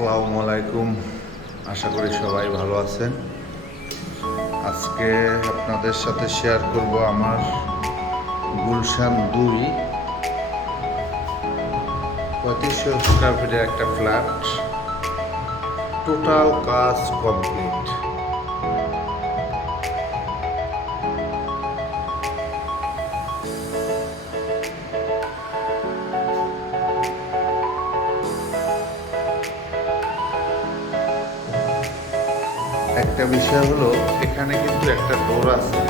আসসালামু আলাইকুম। আশা করি সবাই ভালো আছেন। আজকে আপনাদের সাথে শেয়ার করব আমার গুলশান 2 3500 স্কয়ার ফিটের একটা ফ্ল্যাট। টোটাল কাজ কমপ্লিট। একটা বিষয় হলো, এখানে কিন্তু একটা ডোর আছে,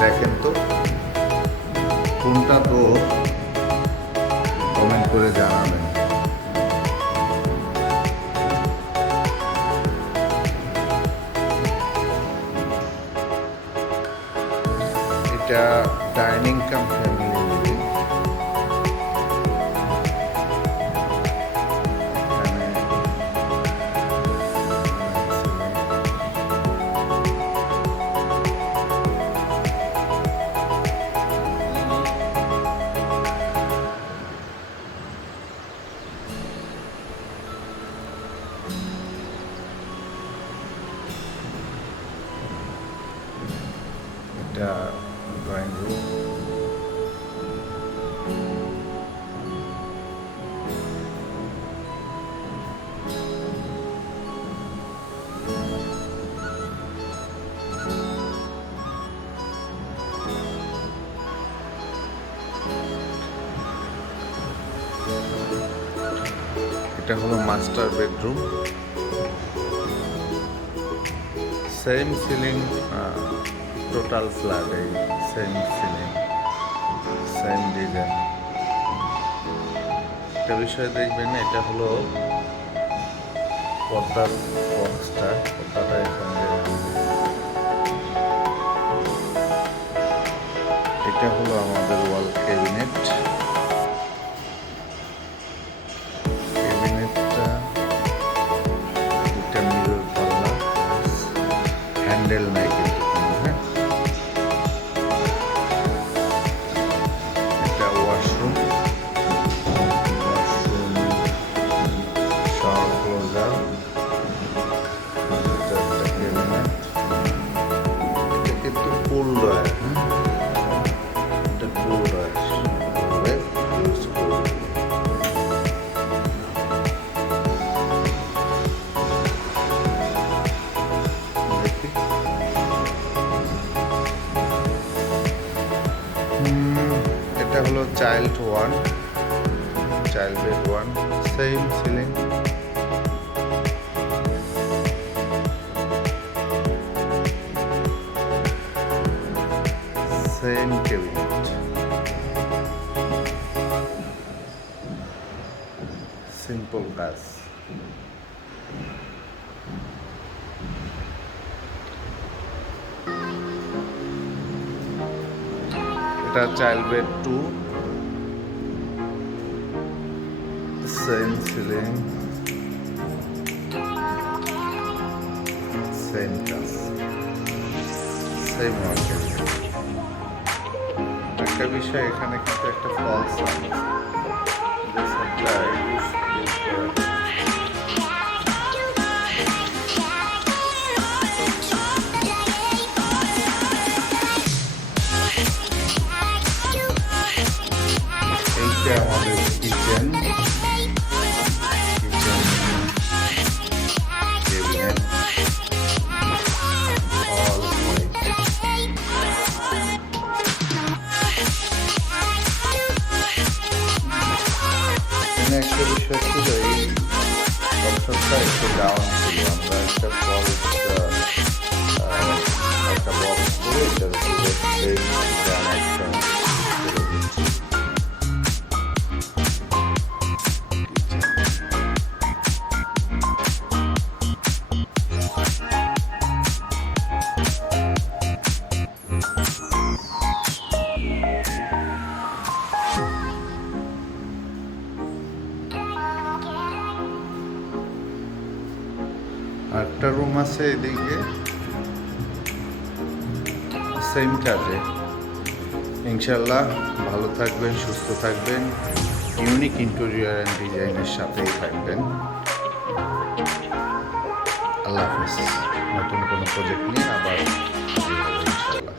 দেখেন তো কোনটা ডোর, কমেন্ট করে জানাবেন। এটা ডাইনিং কাম ফ্যামিলি লিভিং। এটা ড্রয়িং রুম। এটা হলো master bedroom. Same ceiling, total ফ্ল্যাটে সেম সিলিং, সেম ডিজাইন। একটা বিষয় দেখবেন, এটা হলো পর্দার বক্সটা, পর্দাটা এখানে। এটা হলো আমাদের ওয়াল ক্যাবিনেট। ক্যাবিনেটটা দুটা মিরর পাল্লা, হ্যান্ডেল নাই কিন্তু কোনো, হ্যাঁ। এটা ওয়াশরুম, শাওয়ার ক্লোজার, ক্যাবিনেট। এটা কিন্তু পুল ডয়ার, হ্যাঁ, এটা পুল ডয়ার ইউজ করব। এটা হলো child bed 1, same ceiling, same cabinet, simple কাজ। এটা child bed 2, same ceiling, same কাজ, সেম ওয়ার্কের। একটা বিষয়, এখানে কিন্তু একটা ফলস আছে, এইটা আমাদের কিচেন, ক্যাবিনেট অল হোয়াইট। এখানে একটা বিষয় ছিল, এই অপশনটা একটু ডাউন ছিল। আমরা একটা ফলস একটা বক্স করে এটার উপরে সেই জানাটা করে দিচ্ছি। একটা রুম আছে এদিকে, সেম কাজে। ইনশাল্লাহ ভালো থাকবেন, সুস্থ থাকবেন। ইউনিক ইন্টেরিয়র অ্যান্ড ডিজাইনের সাথেই থাকবেন। আল্লাহ হাফেজ। নতুন কোনো প্রজেক্ট নিয়ে আবার হাজির হবো ইনশাআল্লাহ।